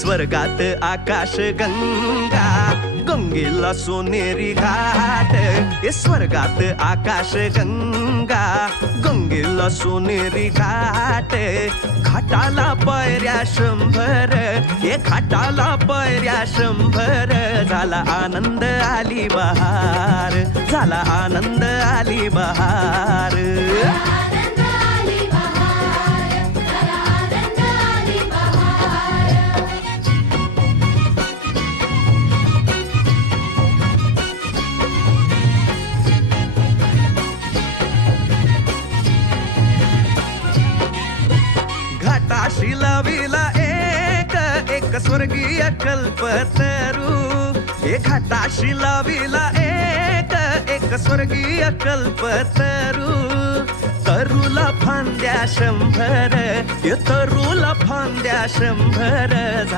स्वर्गात आकाश गंगा, गंगेला सोनेरी घाट. स्वर्गात आकाश गंगा, गंगेला सोनेरी घाट. घाटाला पायऱ्या 100, घाटाला पायऱ्या 100. झाला आनंद आली बहार, झाला आनंद आली बहार. घाटाशी लाविला एक स्वर्गीय कल्पतरू. घाटाशी लाविला एक स्वर्गीय कल्पतरू. तरुला फांद्या 100, तरुला फांद्या 100.